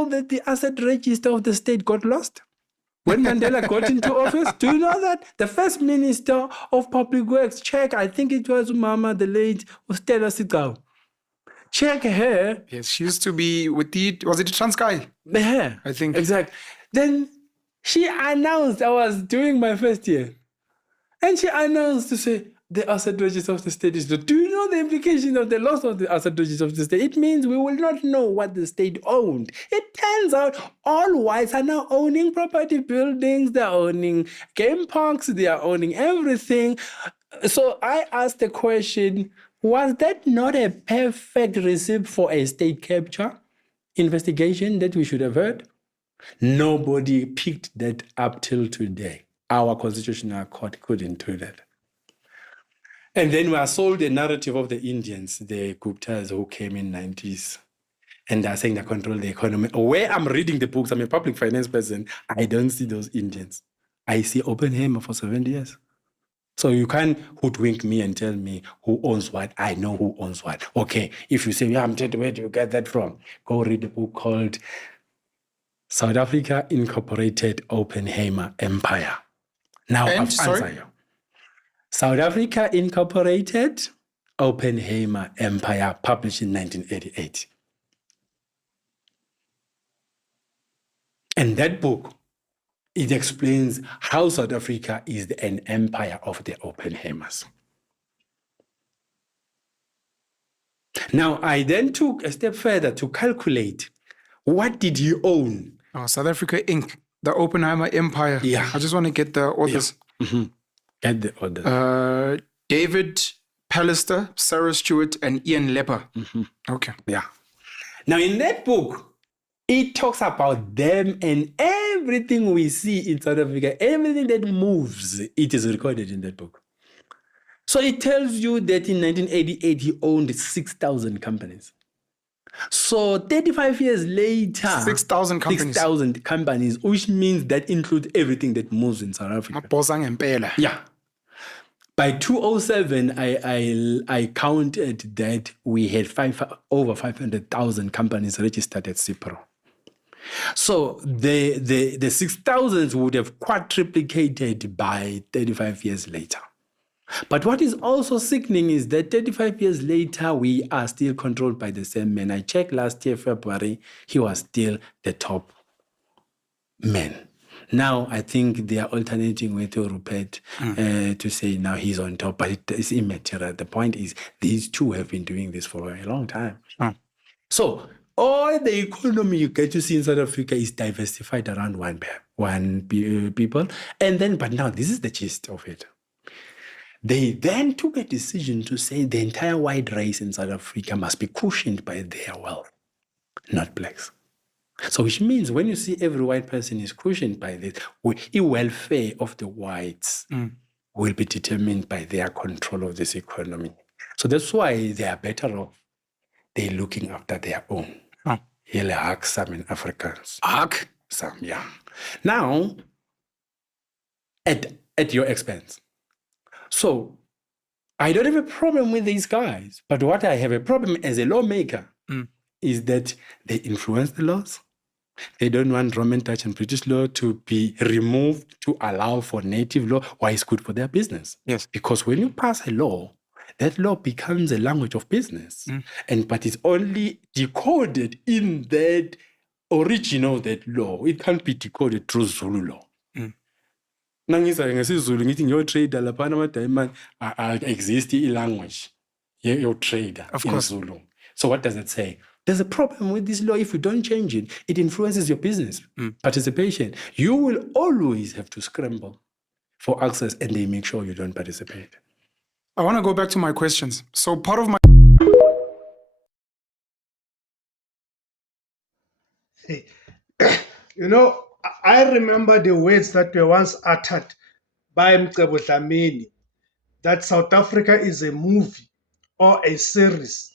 know that the asset register of the state got lost? When Mandela got into office, do you know that? The first minister of public works, check, I think it was Mama, the late Stella Sigao. Check her. Yes, she used to be with was it Transkei? Yeah, I think. Exactly. Then she announced, I was doing my first year, and she announced to say, the asset register of the state is lost. Do you know the implication of the loss of the asset register of the state? It means we will not know what the state owned. It turns out all whites are now owning property, buildings, they're owning game parks, they are owning everything. So I asked the question, was that not a perfect recipe for a state capture investigation that we should have heard? Nobody picked that up till today. Our constitutional court couldn't do that. And then we are sold the narrative of the Indians, the Guptas who came in 90s, and they're saying they control the economy. Where I'm reading the books, I'm a public finance person, I don't see those Indians. I see Oppenheimer for 70 years. So you can't hoodwink me and tell me who owns what. I know who owns what. Okay, if you say, yeah, where do you get that from? Go read a book called South Africa Incorporated Oppenheimer Empire. Now I've answered you. South Africa Incorporated Oppenheimer Empire, published in 1988. And that book, it explains how South Africa is an empire of the Oppenheimers. Now, I then took a step further to calculate what did he own. South Africa Inc., the Oppenheimer Empire. Yeah. I just want to get the authors. Yeah. Mm-hmm. Get the authors. David Pallister, Sarah Stewart, and Ian Lepper. Mm-hmm. Okay. Yeah. Now, in that book, it talks about them and everything we see in South Africa, everything that moves, it is recorded in that book. So it tells you that in 1988, he owned 6,000 companies. So 35 years later, 6,000 companies. 6,000 companies, which means that includes everything that moves in South Africa. Yeah. By 2007, I counted that we had over 500,000 companies registered at CIPRO. So the 6,000 would have quadruplicated by 35 years later. But what is also sickening is that 35 years later, we are still controlled by the same man. I checked last year, February, he was still the top man. Now, I think they are alternating with Rupert to say now he's on top, but it is immaterial. The point is these two have been doing this for a long time. So all the economy you get to see in South Africa is diversified around one people. And then, but now this is the gist of it. They then took a decision to say the entire white race in South Africa must be cushioned by their wealth, not blacks. So which means when you see every white person is cushioned by this, the welfare of the whites will be determined by their control of this economy. So that's why they are better off. They're looking after their own. Hele hak some in Africans. Hak some, yeah. Now, at your expense. So I don't have a problem with these guys, but what I have a problem as a lawmaker is that they influence the laws. They don't want Roman Dutch and British law to be removed to allow for native law. Why it's good for their business? Yes. Because when you pass a law, that law becomes a language of business, but it's only decoded in that original that law. It can't be decoded through Zulu law. Nangisa ngesizulu ngithi ngiyotrader laphana ama-diamond exist i-language your trader in Zulu. So what does it say? There's a problem with this law. If you don't change it, it influences your business participation. You will always have to scramble for access, and they make sure you don't participate. I want to go back to my questions. So part of my... You know, I remember the words that were once uttered by Mcebo Dlamini, that South Africa is a movie or a series.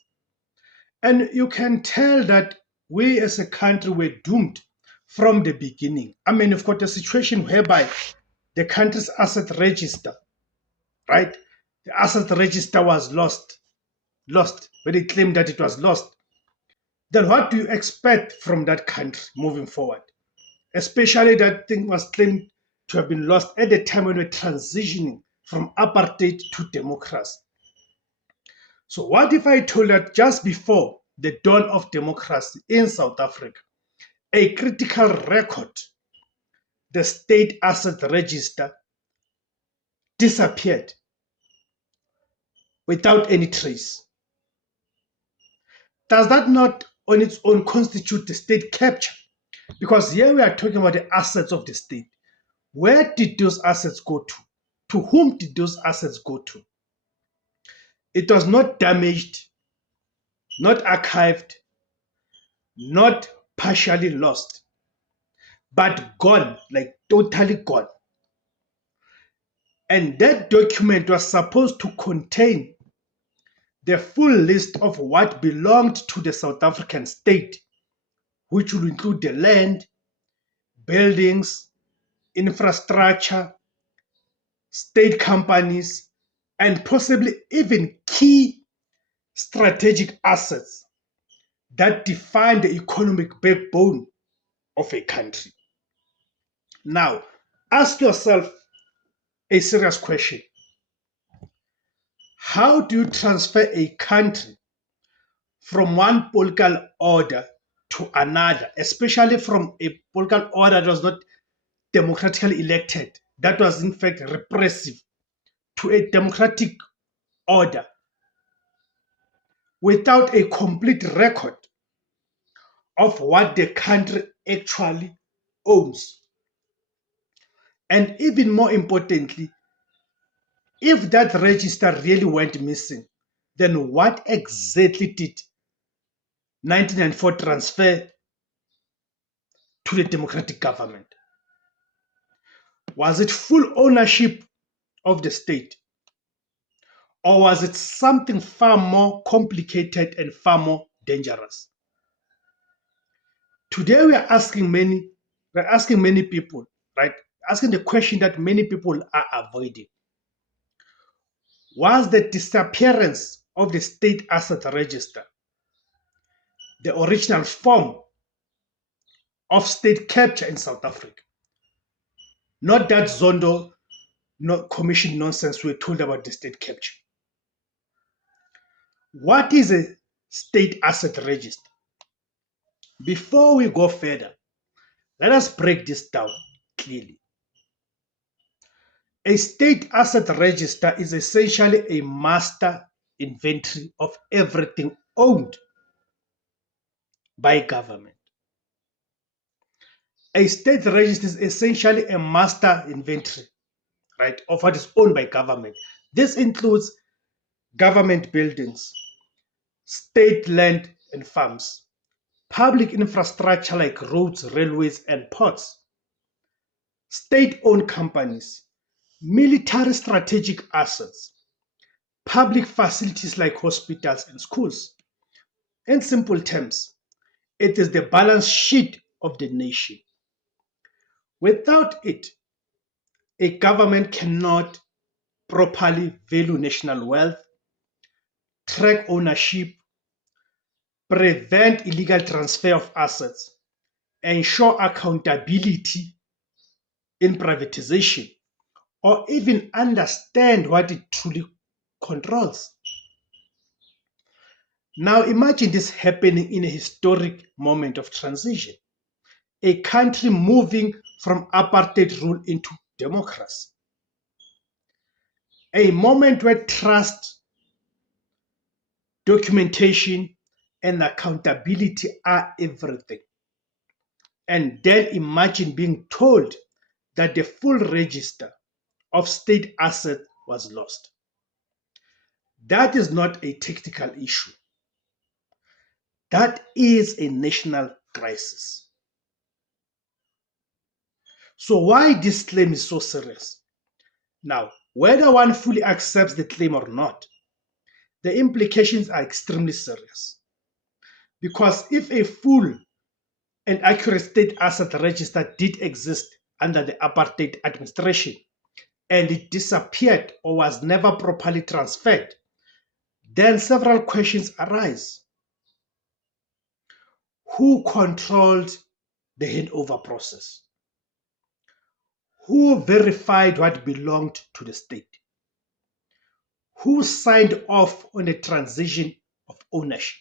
And you can tell that we as a country were doomed from the beginning. I mean, you've got a situation whereby the country's asset register, right? The asset register was lost when they claimed that it was lost. then what do you expect from that country moving forward? Especially that thing was claimed to have been lost at the time when we were transitioning from apartheid to democracy. So what if I told that just before the dawn of democracy in South Africa, a critical record, the state asset register, disappeared without any trace? Does that not on its own constitute the state capture? Because here we are talking about the assets of the state. Where did those assets go to? To whom did those assets go to? It was not damaged, not archived, not partially lost, but gone, like totally gone. And that document was supposed to contain the full list of what belonged to the South African state, which would include the land, buildings, infrastructure, state companies, and possibly even key strategic assets that define the economic backbone of a country. Now, ask yourself a serious question. How do you transfer a country from one political order to another, especially from a political order that was not democratically elected, that was in fact repressive, to a democratic order without a complete record of what the country actually owns? And even more importantly, if that register really went missing, then what exactly did 1994 transfer to the democratic government? Was it full ownership of the state? Or was it something far more complicated and far more dangerous? Today we are asking many people, right? Asking the question that many people are avoiding. Was the disappearance of the state asset register the original form of state capture in South Africa? Not that Zondo commission nonsense we're told about the state capture. What is a state asset register? Before we go further, let us break this down clearly. A state asset register is essentially a master inventory of everything owned by government. A state register is essentially a master inventory, right, of what is owned by government. This includes government buildings, state land and farms, public infrastructure like roads, railways, and ports, state-owned companies, military strategic assets, public facilities like hospitals and schools. In simple terms, it is the balance sheet of the nation. Without it, a government cannot properly value national wealth, track ownership, prevent illegal transfer of assets, ensure accountability in privatization, or even understand what it truly controls. Now imagine this happening in a historic moment of transition, a country moving from apartheid rule into democracy, a moment where trust, documentation, and accountability are everything. And then imagine being told that the full register of state assets was lost. That is not a technical issue. That is a national crisis. So why this claim is so serious? Now, whether one fully accepts the claim or not, the implications are extremely serious. Because if a full and accurate state asset register did exist under the apartheid administration, and it disappeared or was never properly transferred, then several questions arise. who controlled the handover process? Who verified what belonged to the state? Who signed off on the transition of ownership?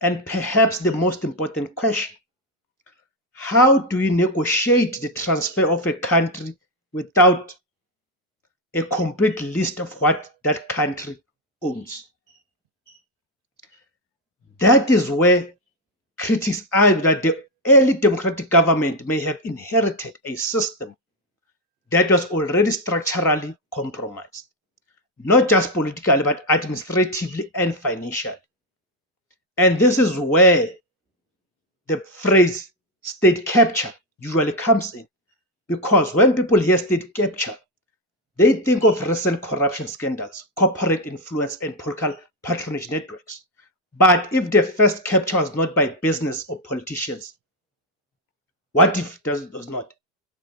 And perhaps the most important question, how do you negotiate the transfer of a country without a complete list of what that country owns? That is where critics argue that the early democratic government may have inherited a system that was already structurally compromised, not just politically, but administratively and financially. And this is where the phrase state capture usually comes in. Because when people hear state capture, they think of recent corruption scandals, corporate influence, and political patronage networks. But if the first capture was not by business or politicians, what if it was not?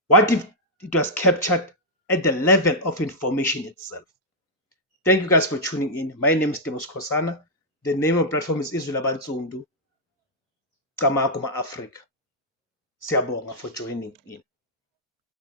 What if it was captured at the level of information itself? Thank you guys for tuning in. My name is Tebos Kosana. The name of the platform is Izwi Labansundu, Kamaguma Africa. Siyabonga for joining in.